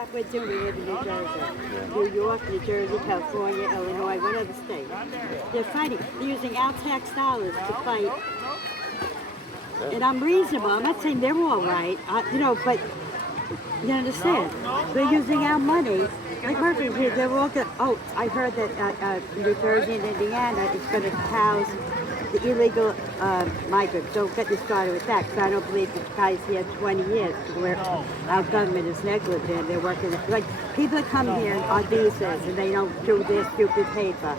Pop, we're doing, we live in New Jersey. New York, New Jersey, California, Illinois, what other state? They're fighting. They're using our tax dollars to fight. And I'm reasonable. I'm not saying they're all right, but you understand? They're using our money. Like Murphy, they're all good. Oh, I heard that New Jersey and Indiana is going to house the illegal migrants. Don't get me started with that, because I don't believe this guy's here 20 years, where our government is negligent. They're working, like, people that come here on visas and they don't do their stupid paper.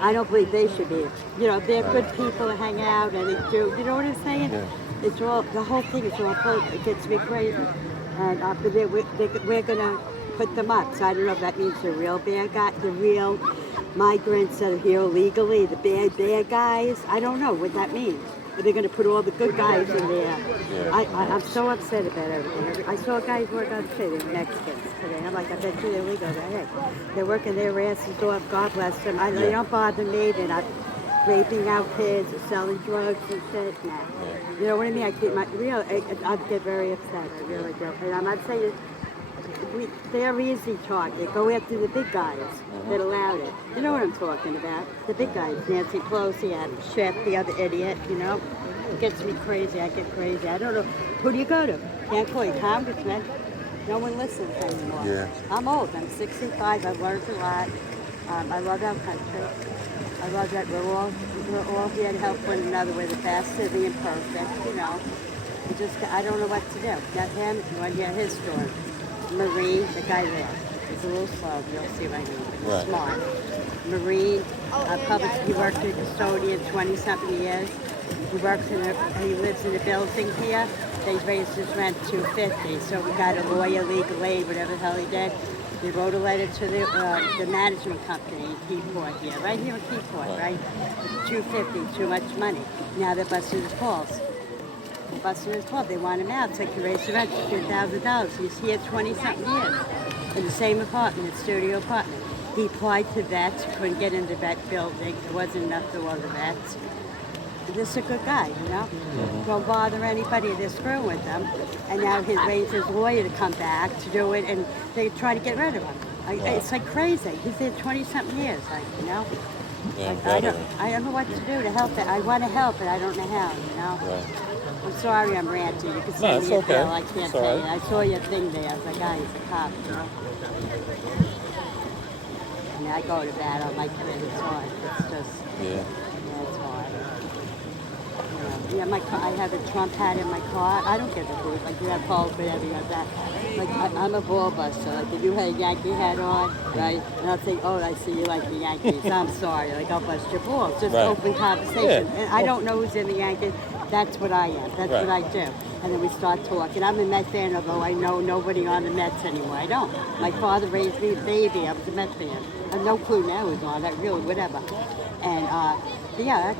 I don't believe they should be. They're good people to hang out and they do. You know what I'm saying? Yeah. It's all, the whole thing is all political. It gets me crazy. And we're going to put them up. So I don't know if that means the real bad guy, the real migrants that are here illegally, the bad guys. I don't know what that means. Are they going to put all the good guys in there? Yeah. I'm so upset about everything. I saw guys work on shit in Mexicans today. I'm like, I bet you they're illegal. They're working their asses off. God bless them. They don't bother me. They're not raping our kids or selling drugs and shit. Nah. Yeah. You know what I mean? I keep my I get very upset. I really do. And I'm not saying they're easy target. Go after the big guys that allowed it. You know what I'm talking about? The big guys. Nancy Pelosi, Adam Schiff, the other idiot. It gets me crazy. I get crazy. I don't know. Who do you go to? Can't call you congressman. No one listens anymore. Yeah. I'm old. I'm 65. I've learned a lot. I love our country. I love that we're all here to help one another. We're the best of the imperfect. I don't know what to do. Got him. You want to hear his story? Marine, the guy there. He's a little slow. You'll see what I mean. But he's smart. Marine, he worked in custodian 20-something years. He lives in a building here. They raised his rent $250. So we got a lawyer, legal aid, whatever the hell he did. He wrote a letter to the management company in Keyport here, right here in Keyport, right? $250, too much money. Now they're busting his balls. They want him out, so he can raise the rent to $2,000. He's here 20-something years in the same apartment, studio apartment. He applied to vets, couldn't get into vet building. There wasn't enough for all the vets. This is a good guy, Don't bother anybody. They're screwing with them. And now he raised his lawyer to come back to do it, and they try to get rid of him. It's like crazy. He's there 20-something years, Yeah, I don't know what to do to help it. I want to help, but I don't know how, Right. I'm sorry I'm ranting. You can No, send it's me a okay. bill. I can't It's tell all you. right. I saw your thing there. I was like, he's a cop, I go to bat on my kid. It's hard. It's just, it's hard. My car, I have a Trump hat in my car. I don't give a hoot. Like, you have polls, whatever, you have that. Like, I'm a ball buster. Like, if you had a Yankee hat on, right, and I'll say, I see you like the Yankees. I'm sorry. Like, I'll bust your balls. Just open conversation. Yeah. And I don't know who's in the Yankees. That's what I am. That's what I do. And then we start talking. I'm a Met fan, although I know nobody on the Mets anymore. I don't. My father raised me a baby. I was a Met fan. I have no clue now who's on it, really, whatever. And, I got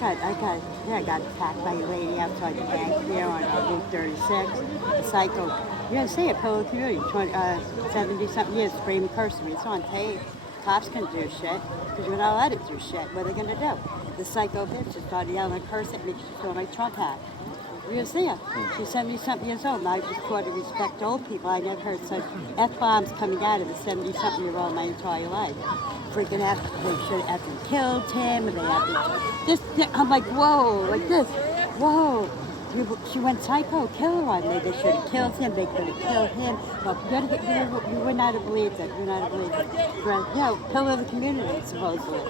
attacked by a lady outside the bank here on Route 36. A psycho. You gotta say it, public community. 70-something years, screaming, cursing me. It's on tape. Cops can do shit because you're not allowed to do shit. What are they gonna do? The psycho bitch just started yelling and cursing at me. She saw my Trump hat. You gonna see her? She's 70-something years old, and I was taught to respect old people. I never heard such F-bombs coming out of a 70-something-year-old my entire life. Freaking out, they should have killed him, and they have to, I'm like, whoa, like this, whoa. She went psycho, kill her on me. They should have killed him, they could have killed him. Well, you would not have believed it, pillar of the community, supposedly.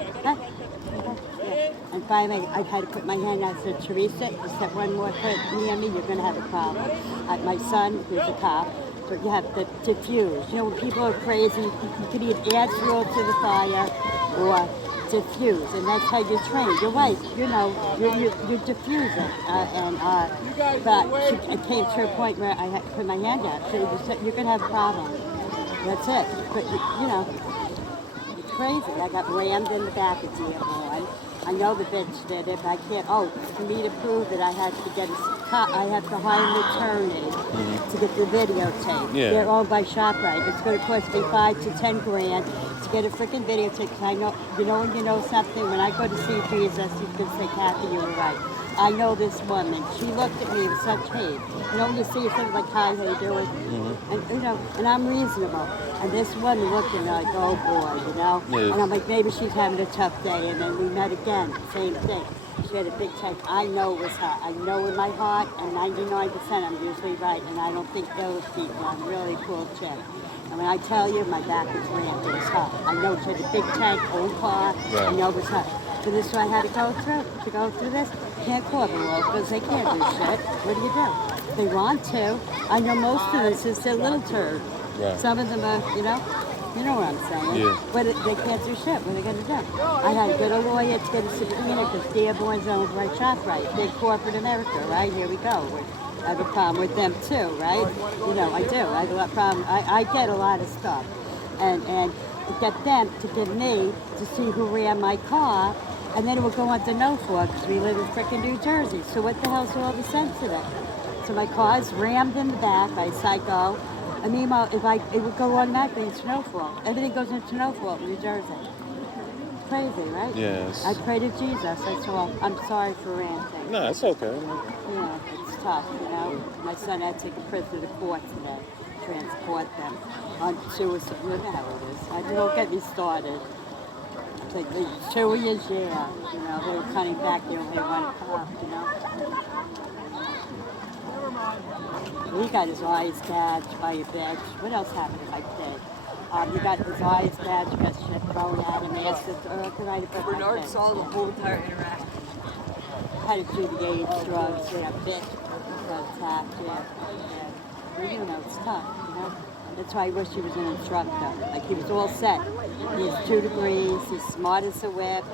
And finally, I had to put my hand out and said, Teresa, you step one more foot near me, you're going to have a problem. My son, who's a cop, so you have to diffuse. When people are crazy, you can either add fuel to the fire or diffuse, and that's how you train. You're right, you diffuse it. But it came to a point where I had to put my hand out. So you're going to have a problem. That's it. But, it's crazy. I got rammed in the back of Dearborn. I know the bitch did it, but I can't. For me to prove it, I had to hire an attorney to get the videotape. Yeah. They're owned by ShopRite. It's going to cost me $5 to $10 grand to get a freaking videotape. I know, when you know something. When I go to see Jesus, he's going to say, Cathy, you were right. I know this woman. She looked at me with such hate. You know, when you see something like, hi, how you doing? And, you know, and I'm reasonable. And this woman looked at me like, oh boy, you know? Yeah. And I'm like, maybe she's having a tough day. And then we met again, same thing. She had a big check. I know it was her. I know in my heart, and 99% I'm usually right. And I don't think those people. I'm a really cool chick. And when I tell you, my back is rammed. It was her. I know she had a big tank, old car. Right. I know it was her. So this is what I had to go through this. Can't call the law because they can't do shit. What do you do? They want to. I know most of this is their little turd. Right. Some of them are, you know what I'm saying. Yeah. But they can't do shit. What are they going to do? I had to get a lawyer to get a subpoena because Dearborn's owned by ShopRite, big corporate America, right? Here we go. I have a problem with them too, right? You know, I do. I have a problem. I get a lot of stuff. And get them to give me to see who ran my car, and then it will go on to no for because we live in frickin' New Jersey. So what the hell's all the sense of it? So my car's rammed in the back by Psycho. And meanwhile, it would go automatically in snowfall. Everything goes into snowfall in New Jersey. It's crazy, right? Yes. I pray to Jesus, that's all. I'm sorry for ranting. No, it's okay. Yeah, it's tough, you know. My son had to take a prisoner to court today, transport them on suicide. You know how it is. Don't get me started. It's like 2 years, yeah. You know, they were coming back, they only one cop, you know. He got his eyes gouged by a bitch. What else happened to my kid? He got his eyes gouged, he got shit thrown at him. He asked could I have Bernard saw the whole entire interaction. had to do the AIDS, drugs, yeah, bitch, attack, yeah. Well, you know, it's tough, you know. That's why I wish he was an instructor. Like, he was all set. He has 2 degrees, he's smart as a whip.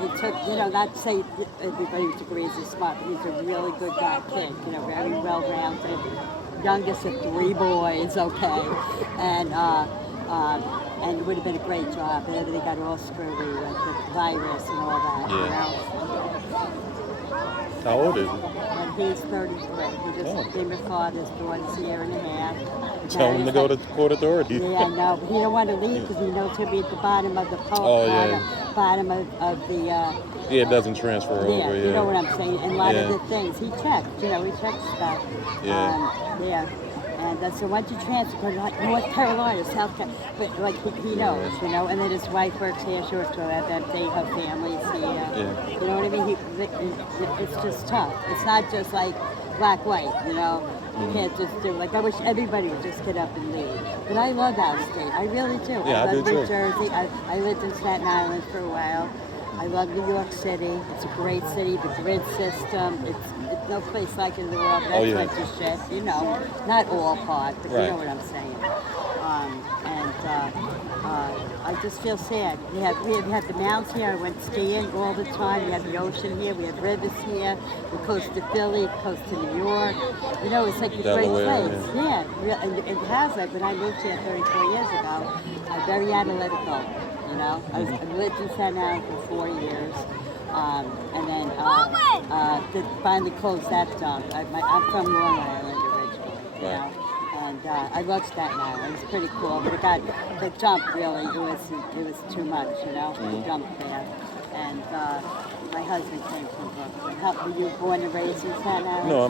He took, you know, not to say everybody with degrees is smart, but he's a really good guy, kid, you know, very well-rounded. Youngest of 3 boys, okay. And it would have been a great job, but everything got all screwy with the virus and all that, you know. How old is he? And he's 33. He just became a father. His daughter's a year and a half. Tell him to go to court authority. Yeah, I know, but he don't want to leave because he knows he'll be at the bottom of the pole, bottom of the... Yeah, it doesn't transfer over, yeah. You know what I'm saying? And a lot of the things, he checked, you know, he checked stuff. Yeah. And so once you transfer, go to like North Carolina, South Carolina, but like he knows, you know, and then his wife works here, she works with that day, her family's here. Yeah. You know what I mean? It's just tough. It's not just like black, white, you know? You can't just do, like, I wish everybody would just get up and leave. But I love our state, I really do. Yeah, I love do New too. Jersey, I lived in Staten Island for a while. I love New York City. It's a great city. The grid system. It's no place like it in the world. That's like the shit. You know, not all part, but you know what I'm saying. I just feel sad. We have the mountains here. I went skiing all the time. We have the ocean here. We have rivers here. We're close to Philly, close to New York. You know, it's like a great place. Yeah, and it has like when I moved here 34 years ago. I'm very analytical. You know, I lived in Staten Island for 4 years, and then finally closed that dump. I'm from Long Island originally, you know, and I love Staten Island. It's pretty cool, but the jump really, it was too much, you know, the jump there. And my husband came from Brooklyn. Were you born and raised in Staten Island? No,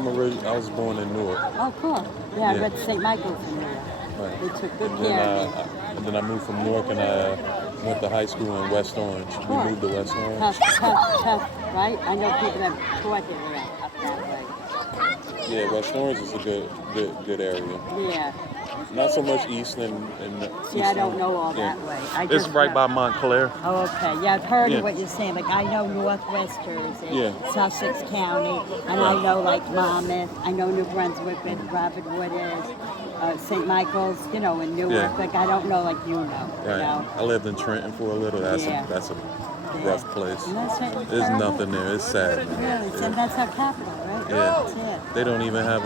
I was born in Newark. Oh, cool. Yeah, I went to St. Michael's in Newark. Right. They took good care of me. And then I moved from Newark and I went to high school in West Orange. We moved to West Orange. Tough, right? I know people that taught here up that way. Yeah, West Orange is a good area. Yeah. Not so much East and See, I don't know all that way. It's right by Montclair. Oh, okay. Yeah, I've heard of what you're saying. Like, I know Northwest Jersey, Sussex County, and I know, like, Monmouth. I know New Brunswick, where Robert Wood is. St. Michael's, you know, in Newark. Like, I don't know like you know. Right. You know? I lived in Trenton for a little. That's a rough place. There's nothing there. It's sad. Really? And that's our capital, right? Yeah. That's it. They don't even have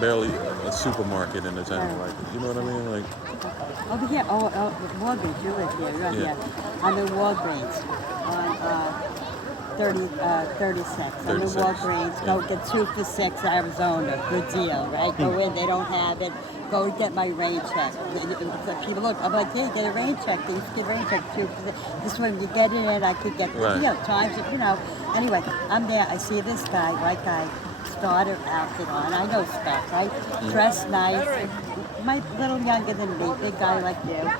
barely a supermarket in the town. Like, you know what I mean? Like. Over here, Walgreens, you live here, right? Yeah. I'm in Walgreens on 36. I'm in Walgreens. Go get 2 for $6, Arizona. Good deal, right? Go in, they don't have it. go to get my rain check. People look, I'm like, hey, get a rain check. They used to get a rain check too. This way, when you get in it, I could get, times, Anyway, I'm there. I see this guy, white guy, starter outfit on. I know stuff, right? Dressed nice. My little younger than me, big guy like you.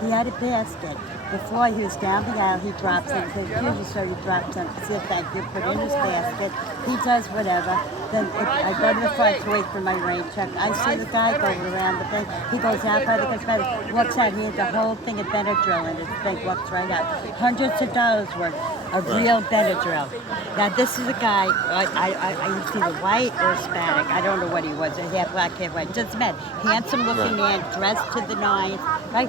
He had a basket. Before he was down the aisle, he drops it. He says, "Here's so he drops it." He said, "Thank you." Put it in his basket. He does whatever. Then I go to the front to wait for my rain check. I see the guy going around the thing. He goes out by the cosmetic, walks out. He had the whole thing of Benadryl in his thing. Walks right out. Hundreds of dollars worth of real Benadryl. Now this is a guy. He's either white or Hispanic. I don't know what he was. He had black hair, white. Doesn't matter. Handsome looking man, dressed to the nines. Right.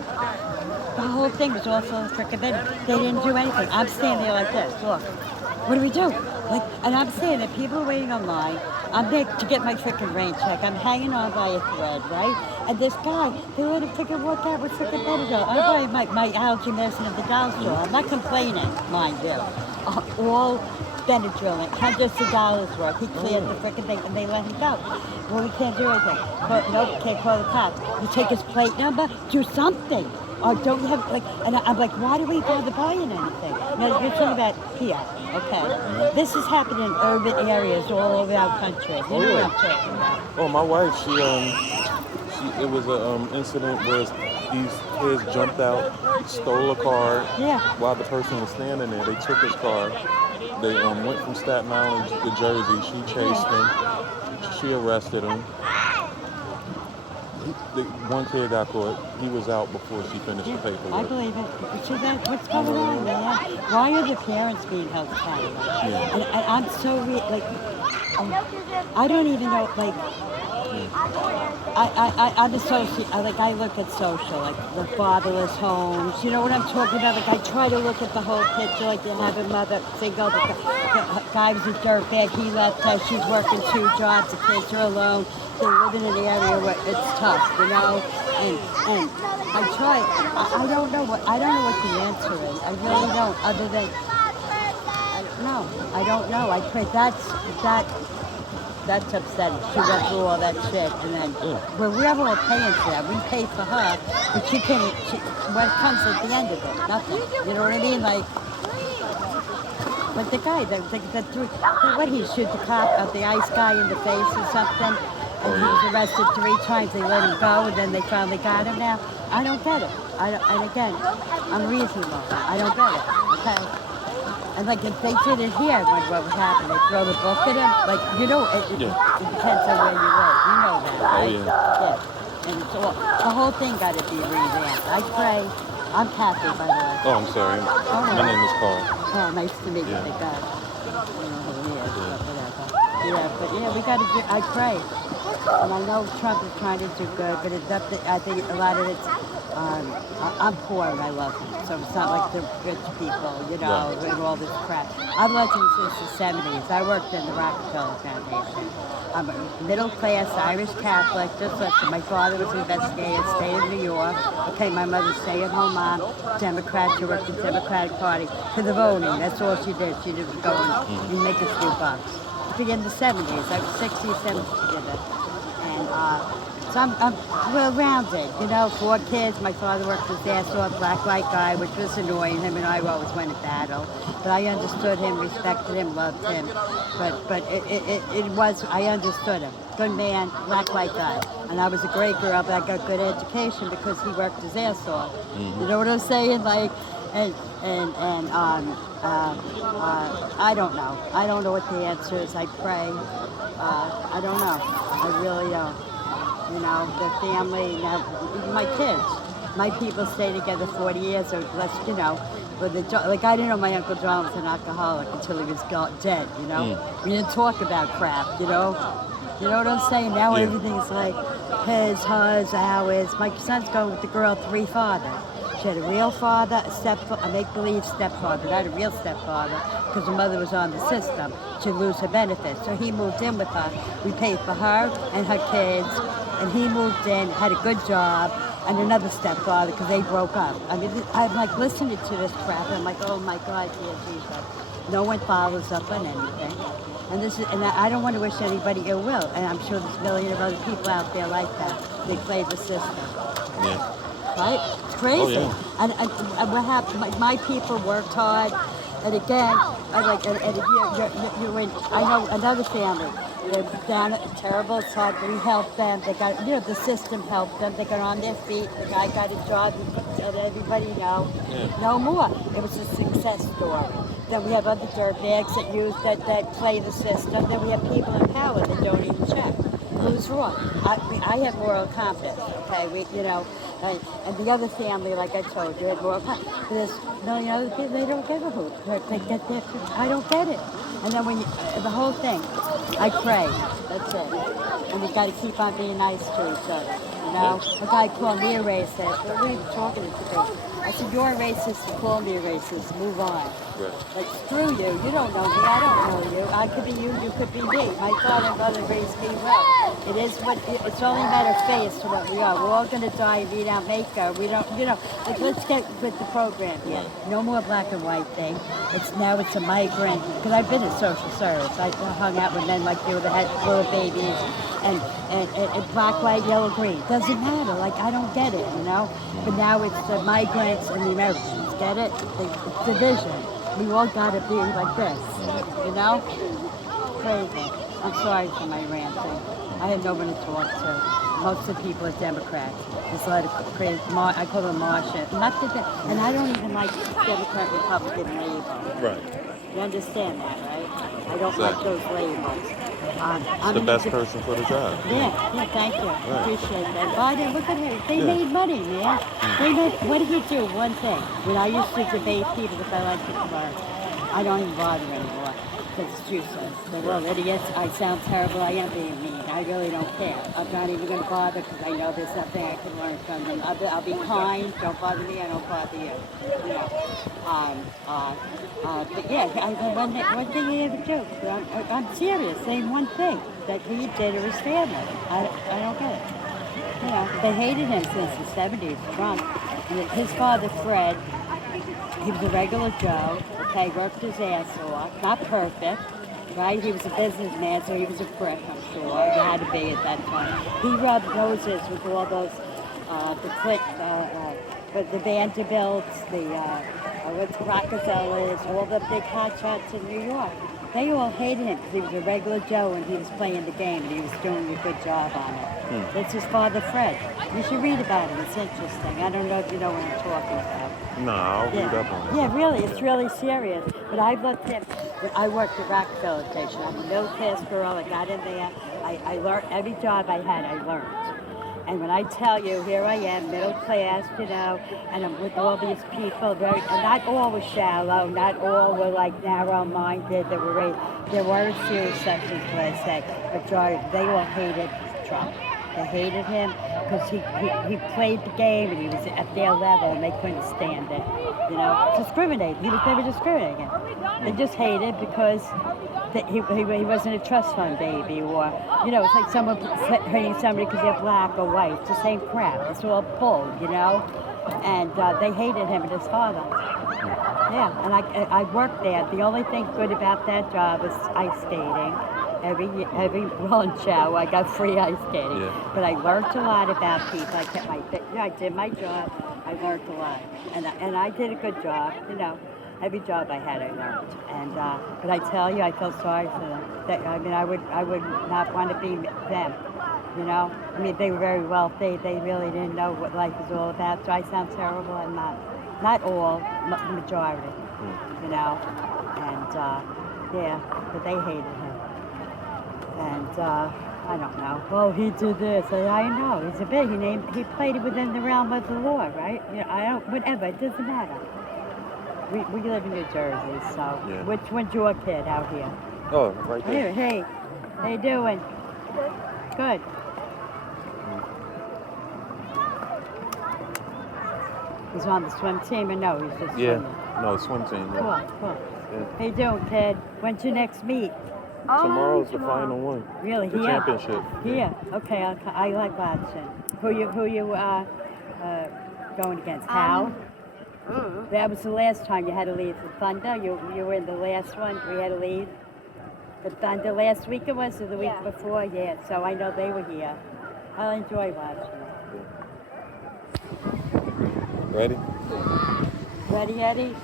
The whole thing was also freaking bad. They didn't do anything. I'm standing there like this. Look, what do we do? And I'm saying that people are waiting online. I'm there to get my freaking rain check. I'm hanging on by a thread, right? And this guy, they let him freaking walk out with freaking Benadryl. I'm buying my allergy medicine at the dollar store. I'm not complaining, mind you. All Benadryl, hundreds of dollars worth. He cleared the freaking thing, and they let him go. Well, we can't do anything. Nope, can't call the cops. You take his plate number, do something. Or don't you have, and I'm like, why do we bother buying anything? Now, you're talking about here, okay? This is happening in urban areas all over our country. You know what I'm talking about. Oh, my wife, it was an incident where these kids jumped out, stole a car while the person was standing there. They took his car. They went from Staten Island to Jersey. She chased him. She arrested him. One kid got caught. He was out before she finished the paperwork. I believe it. See that? What's going on, man? Why are the parents being held accountable? Yeah. And I'm so I don't even know, I'm associate. I look at social, like the fatherless homes. You know what I'm talking about? I try to look at the whole picture. Like you have a mother single. The guy was a dirtbag. He left her. She's working 2 jobs. The kids are alone. They live in an area where it's tough, And I try. I don't know what the answer is. I really don't. Other than I don't know. I pray that's upsetting. She went through all that shit, and then we're all paying for that. We pay for her, but what comes at the end of it? Nothing. You know what I mean? But the guy, what he shoot the cop, the ice guy in the face or something, and he was arrested 3 times. They let him go, and then they finally got him. Now I don't get it. And again, I'm reasonable. I don't get it. Okay. And if they did it here, what would happen? They throw the book at him? It depends on where you live. You know that, right? Yeah. And so the whole thing got to be revamped. I pray. I'm Cathy, by the way. Oh, I'm sorry. My name is Paul. Oh, nice to meet you. I don't know who he is, but whatever. Yeah, but we got to do, I pray. And I know Trump is trying to do good, but it's up to, I think a lot of it's, I'm poor and I love him, so it's not like the rich people, and all this crap. I've loved him since the 70s. I worked in the Rockefeller Foundation. I'm a middle-class Irish Catholic, just listen. My father was an investigator, stayed in New York. Okay, my mother stay-at-home mom, Democrat. She worked in the Democratic Party for the voting. That's all she did. She didn't go and make a few bucks. In the 70s, I was 60, 70 together. And so I'm well-rounded, 4 kids. My father worked his ass off, black, white guy, which was annoying. Him and I always went to battle. But I understood him, respected him, loved him. But I understood him. Good man, black, white guy. And I was a great girl, but I got good education because he worked his ass off. You know what I'm saying? I don't know. I don't know what the answer is. I pray. I don't know. I really don't. The family, now, my kids, my people stay together 40 years or less, I didn't know my Uncle John was an alcoholic until he was dead, We didn't talk about crap, You know what I'm saying? Now everything's like his, hers, ours. My son's going with the girl 3 fathers. She had a real father, a make-believe stepfather, not a real stepfather, because her mother was on the system. She'd lose her benefits. So he moved in with her. We paid for her and her kids, and he moved in, had a good job, and another stepfather because they broke up. I mean, I'm like listening to this crap, and I'm like, oh my God, dear Jesus. No one follows up on anything. And I don't want to wish anybody ill will. And I'm sure there's a million of other people out there like that. They play the system. Yeah. Right? It's crazy. Oh, yeah. And what happened? My people worked hard. And again, you're in. I know another family. They're down at terrible. It's hard. We helped them. They got, the system helped them. They got on their feet. The guy got a job. He let everybody know. Yeah. No more. It was a success story. Then we have other dirtbags that play the system. Then we have people in power that don't even check. Who's wrong? I have moral compass. Okay, and the other family, like I told you, had moral compass. There's a million other people. They don't give a hoot. They get their. I don't get it. And then the whole thing, I pray. That's it. And we got to keep on being nice to each other. You know, a guy called me a racist. What were you talking to? I said, you're a racist, you call me a racist, move on. Right. Like, screw you, you don't know me, I don't know you. I could be you, you could be me. My father and mother raised me well. It's only a matter of faith as to what we are. We're all going to die and meet our maker. We don't, like, let's get with the program here. No more black and white thing. Now it's a migrant, because I've been in social service. I hung out with men like you that had little babies, and black, white, yellow, green. Doesn't matter, like, I don't get it, But now it's the migrants and the Americans, get it? It's division. We all gotta be like this, Crazy. I'm sorry for my ranting. I have no one to talk to. Most of the people are Democrats. There's a lot of crazy, I call them Martian. And I don't even like Democrat, Republican labels. Right. You understand that, right? I don't like those labels. It's the best person for the job. Yeah, thank you. Right. Appreciate that. Biden, look at him. They made money, man. What did he do? One thing. When I used to debate people, because I like to learn, I don't even bother anymore. Because it's useless. They're all idiots. I sound terrible. I am being mean. I really don't care. I'm not even going to bother because I know there's nothing I can learn from them. I'll be kind. Don't bother me. I don't bother you. But yeah, one thing he ever do. I'm serious. Saying one thing that he did to his family. I don't get it. They hated him since the 70s, Trump. And his father, Fred, he was a regular Joe, okay, worked his ass off, not perfect, right? He was a businessman, so he was a prick, I'm sure. He had to be at that time. He rubbed noses with all those, the Vanderbilts, the Rockefellers, all the big hotshots in New York. They all hated him because he was a regular Joe and he was playing the game and he was doing a good job on it. That's his father, Fred. You should read about him. It's interesting. I don't know if you know what I'm talking about. No, I'll read up on it. Yeah, really. It's really serious. But I've looked at I worked at Rockefeller Station. I'm a middle-class girl. I got in there. I learned every job I had, I learned. And when I tell you, here I am, middle class, and I'm with all these people, and not all were shallow, not all were like narrow-minded, there were a few exceptions, what I say, majority, they all hated Trump. They hated him because he played the game and he was at their level and they couldn't stand it, discriminate. He was never discriminating. They just hated because he wasn't a trust fund baby, or it's like someone hating somebody because they're black or white. It's the same crap. It's all bull, And they hated him and his father. Yeah, and I worked there. The only thing good about that job was ice skating. Every lunch hour, I got free ice skating. Yeah. But I learned a lot about people. I did my job. I learned a lot, and I did a good job. Every job I had, I learned. And but I tell you, I felt sorry for them. I would not want to be them. They were very wealthy. They really didn't know what life was all about. So I sound terrible. I'm not all, the majority. And yeah, but they hated him. And I don't know. Well, he did this. I know. He's a big. He played it within the realm of the law, right? Whatever. It doesn't matter. We live in New Jersey, so yeah. Which one's your kid out here? Oh, right there. Hey, how you doing? Good. He's on the swim team, or no? He's just swimming. No, swim team. Yeah. Cool. Yeah. How you doing, kid? When's your next meet? Tomorrow's the final one. Really? The championship. Yeah. Okay. I like watching. Who you going against Hal. That was the last time you had to leave. The Thunder, you were in the last one. We had to leave. The Thunder last week it was, or the week before? Yeah, so I know they were here. I enjoy watching it. Ready? Ready, Eddie?